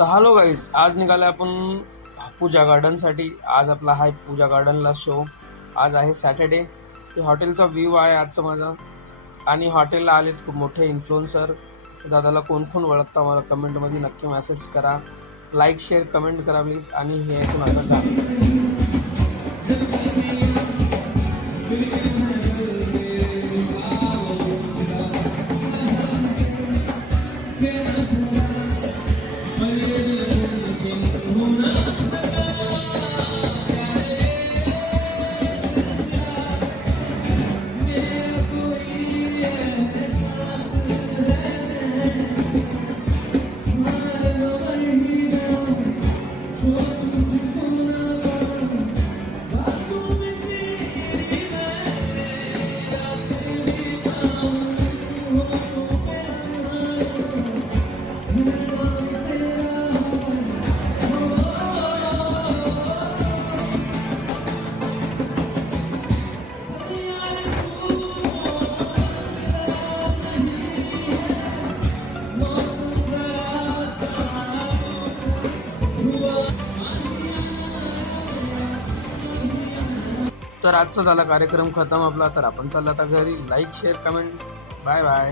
तर hello guys, आज निघाले आपण पूजा गार्डनसाठी. आज आपला आहे पूजा गार्डनला शो. आज आहे सॅटर्डे. ते हॉटेलचा व्ह्यू आहे आजचा माझा. आणि हॉटेलला आलेत खूप मोठे इन्फ्लुएन्सर. दादाला कोण कोण ओळखता मला कमेंटमध्ये नक्की मेसेज करा. लाईक शेअर कमेंट करा प्लीज. आणि हे ऐकून आता जा. तर आजचा झाला कार्यक्रम खतम आपला. तर आपण चालला आता घरी. Like share comment. Bye bye.